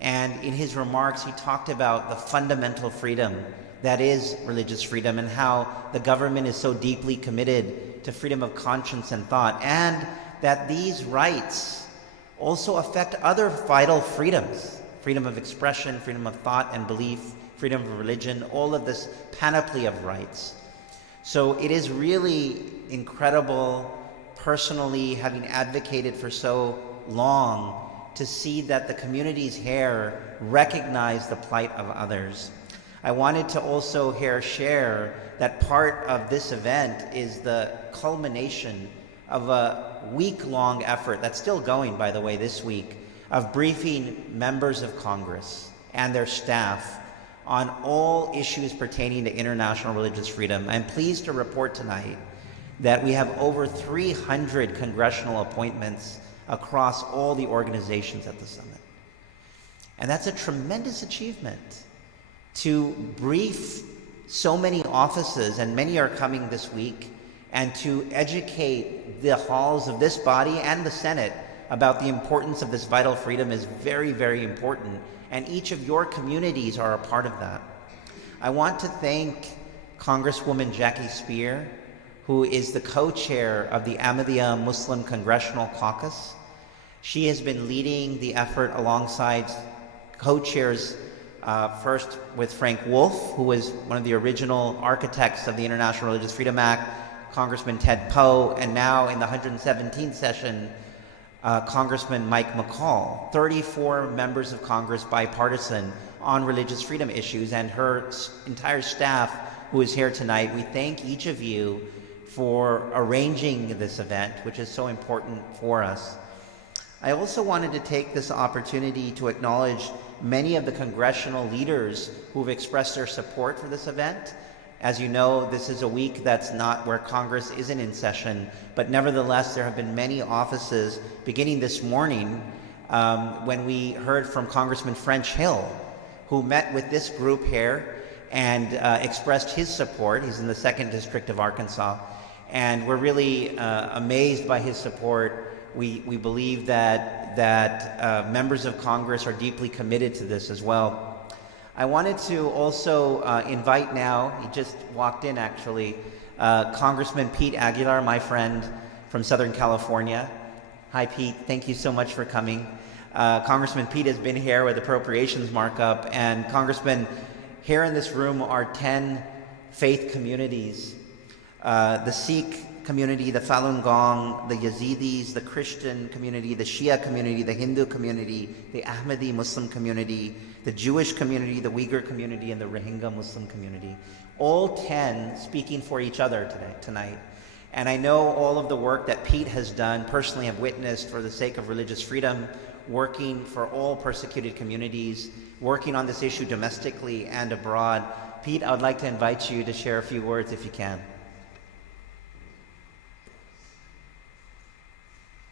And in his remarks, he talked about the fundamental freedom that is religious freedom and how the government is so deeply committed to freedom of conscience and thought, and that these rights also affect other vital freedoms: freedom of expression, freedom of thought and belief, freedom of religion, all of this panoply of rights. So it is really incredible, personally, having advocated for so long, to see that the communities here recognize the plight of others. I wanted to also here share that part of this event is the culmination of a week-long effort that's still going, by the way, this week, of briefing members of Congress and their staff on all issues pertaining to international religious freedom. I'm pleased to report tonight that we have over 300 congressional appointments across all the organizations at the summit. And that's a tremendous achievement, to brief so many offices, and many are coming this week, and to educate the halls of this body and the Senate about the importance of this vital freedom is very, very important. And each of your communities are a part of that. I want to thank Congresswoman Jackie Spear, who is the co-chair of the Ahmadiyya Muslim Congressional Caucus. She has been leading the effort alongside co-chairs, first with Frank Wolf, who was one of the original architects of the International Religious Freedom Act, Congressman Ted Poe, and now in the 117th session, Congressman Mike McCall. 34 members of Congress, bipartisan, on religious freedom issues, and her entire staff who is here tonight. We thank each of you for arranging this event, which is so important for us. I also wanted to take this opportunity to acknowledge many of the congressional leaders who have expressed their support for this event. As you know, this is a week that's not where Congress isn't in session, but nevertheless, there have been many offices, beginning this morning, when we heard from Congressman French Hill, who met with this group here and expressed his support. He's in the 2nd District of Arkansas, and we're really amazed by his support. We believe that members of Congress are deeply committed to this as well. I wanted to also invite now, he just walked in actually, Congressman Pete Aguilar, my friend from Southern California. Hi Pete, thank you so much for coming. Congressman Pete has been here with appropriations markup, and Congressman, here in this room are 10 faith communities. The Sikh community, the Falun Gong, the Yazidis, the Christian community, the Shia community, the Hindu community, the Ahmadi Muslim community, the Jewish community, the Uyghur community, and the Rohingya Muslim community. All 10 speaking for each other tonight. And I know all of the work that Pete has done, personally have witnessed for the sake of religious freedom, working for all persecuted communities, working on this issue domestically and abroad. Pete, I would like to invite you to share a few words if you can.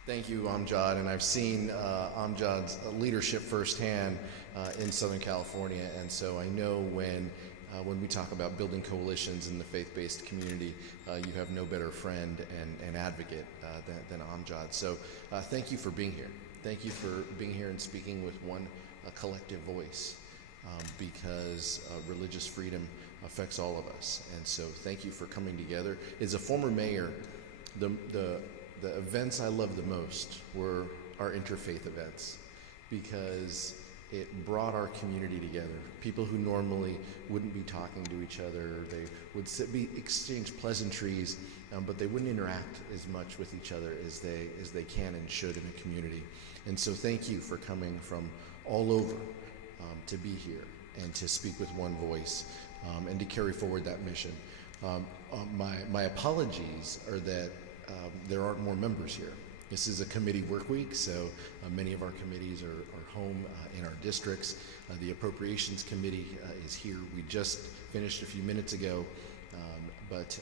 Thank you, Amjad, and I've seen Amjad's leadership firsthand in Southern California, and so I know when we talk about building coalitions in the faith-based community, you have no better friend and advocate than Amjad. So thank you for being here. Thank you for being here and speaking with one collective voice, because religious freedom affects all of us. And so thank you for coming together. As a former mayor, the events I loved the most were our interfaith events, because it brought our community together. People who normally wouldn't be talking to each other, they would exchange pleasantries, but they wouldn't interact as much with each other as they can and should in a community. And so thank you for coming from all over to be here and to speak with one voice and to carry forward that mission. My apologies are that there aren't more members here. This is a committee work week, so many of our committees are home in our districts. The Appropriations Committee is here. We just finished a few minutes ago, but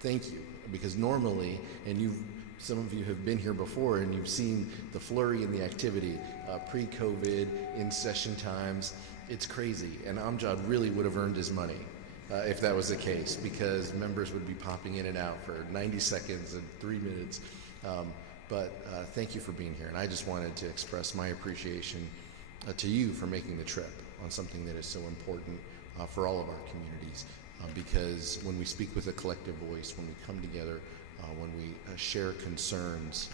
thank you, because normally, and some of you have been here before and you've seen the flurry in the activity pre-COVID, in session times. It's crazy, and Amjad really would have earned his money if that was the case, because members would be popping in and out for 90 seconds and 3 minutes. But thank you for being here, and I just wanted to express my appreciation to you for making the trip on something that is so important for all of our communities, because when we speak with a collective voice, when we come together, when we share concerns,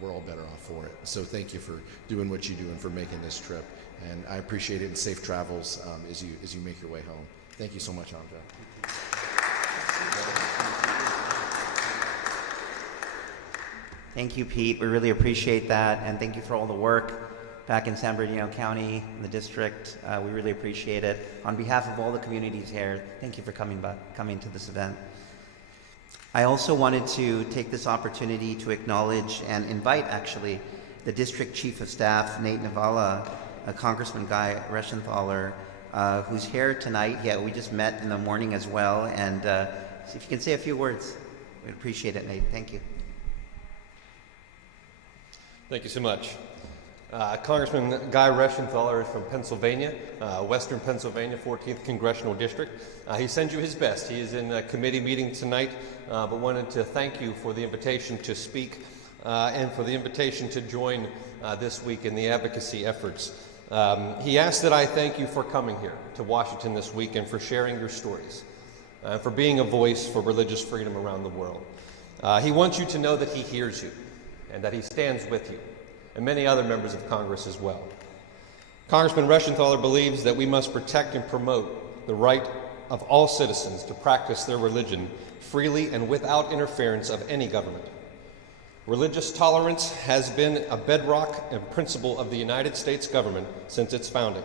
we're all better off for it. So thank you for doing what you do and for making this trip, and I appreciate it, and safe travels as you make your way home. Thank you so much, Amjad. Thank you, Pete. We really appreciate that, and thank you for all the work back in San Bernardino County, in the district. We really appreciate it. On behalf of all the communities here, thank you for coming to this event. I also wanted to take this opportunity to acknowledge and invite, actually, the District Chief of Staff, Nate Navala, Congressman Guy Reschenthaler, who's here tonight. Yeah, we just met in the morning as well, and so if you can say a few words, we'd appreciate it, Nate. Thank you. Thank you so much. Congressman Guy Reschenthaler is from Pennsylvania, Western Pennsylvania, 14th Congressional District. He sends you his best. He is in a committee meeting tonight, but wanted to thank you for the invitation to speak and for the invitation to join this week in the advocacy efforts. He asked that I thank you for coming here to Washington this week and for sharing your stories, for being a voice for religious freedom around the world. He wants you to know that he hears you and that he stands with you, and many other members of Congress as well. Congressman Reschenthaler believes that we must protect and promote the right of all citizens to practice their religion freely and without interference of any government. Religious tolerance has been a bedrock and principle of the United States government since its founding,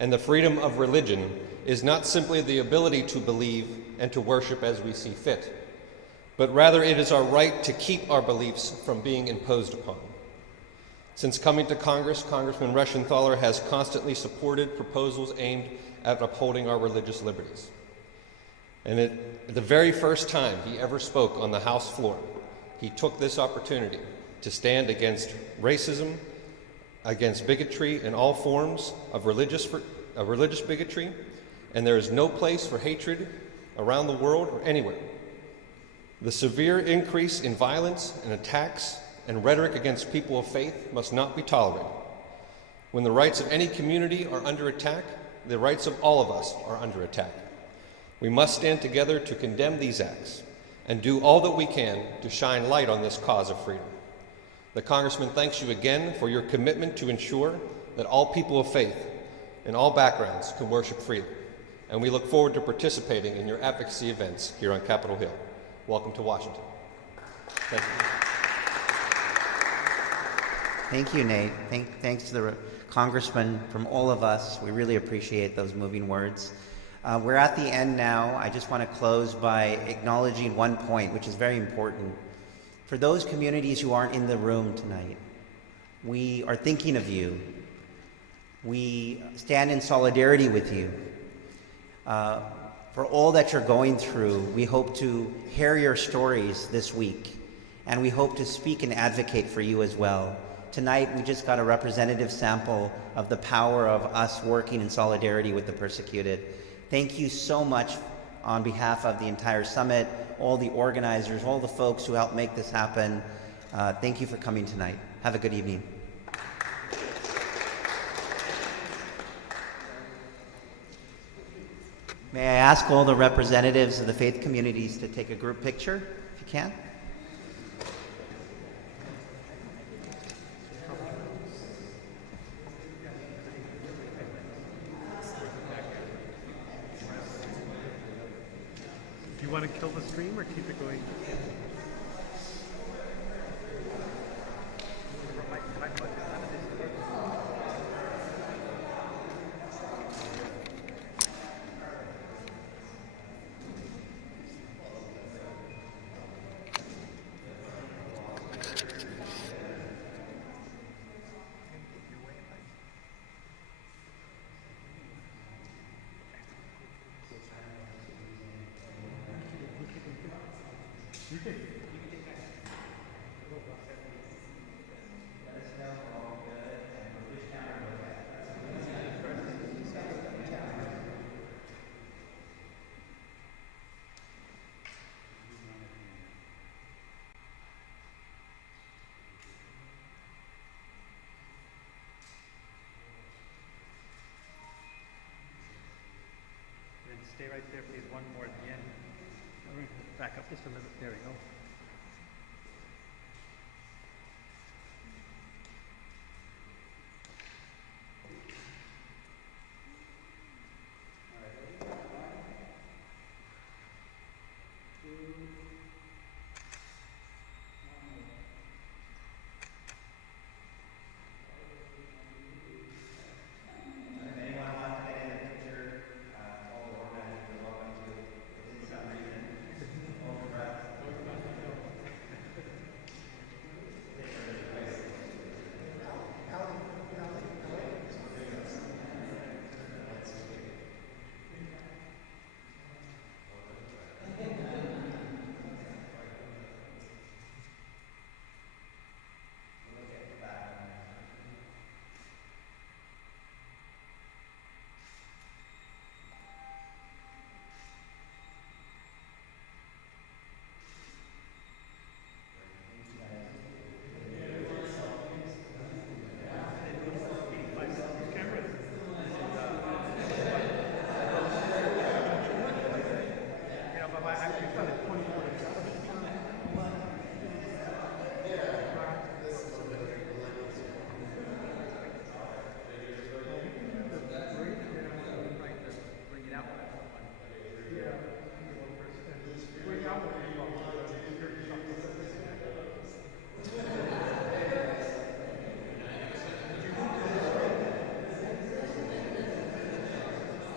and the freedom of religion is not simply the ability to believe and to worship as we see fit, but rather it is our right to keep our beliefs from being imposed upon. Since coming to Congress, Congressman Reschenthaler has constantly supported proposals aimed at upholding our religious liberties. And the very first time he ever spoke on the House floor, he took this opportunity to stand against racism, against bigotry in all forms of religious bigotry, and there is no place for hatred around the world or anywhere. The severe increase in violence and attacks and rhetoric against people of faith must not be tolerated. When the rights of any community are under attack, the rights of all of us are under attack. We must stand together to condemn these acts and do all that we can to shine light on this cause of freedom. The Congressman thanks you again for your commitment to ensure that all people of faith in all backgrounds can worship freely, and we look forward to participating in your advocacy events here on Capitol Hill. Welcome to Washington. Thank you. Thank you, Nate. Thanks to the Congressman from all of us. We really appreciate those moving words. We're at the end now. I just want to close by acknowledging one point, which is very important. For those communities who aren't in the room tonight, We are thinking of you. We stand in solidarity with you. For all that you're going through, we hope to hear your stories this week, and we hope to speak and advocate for you as well. Tonight, we just got a representative sample of the power of us working in solidarity with the persecuted. Thank you so much on behalf of the entire summit, all the organizers, all the folks who helped make this happen. Thank you for coming tonight. Have a good evening. May I ask all the representatives of the faith communities to take a group picture, if you can? Do you want to kill the stream or keep it going? Stay right there, please. One more at the end. Back up just a minute. There we go.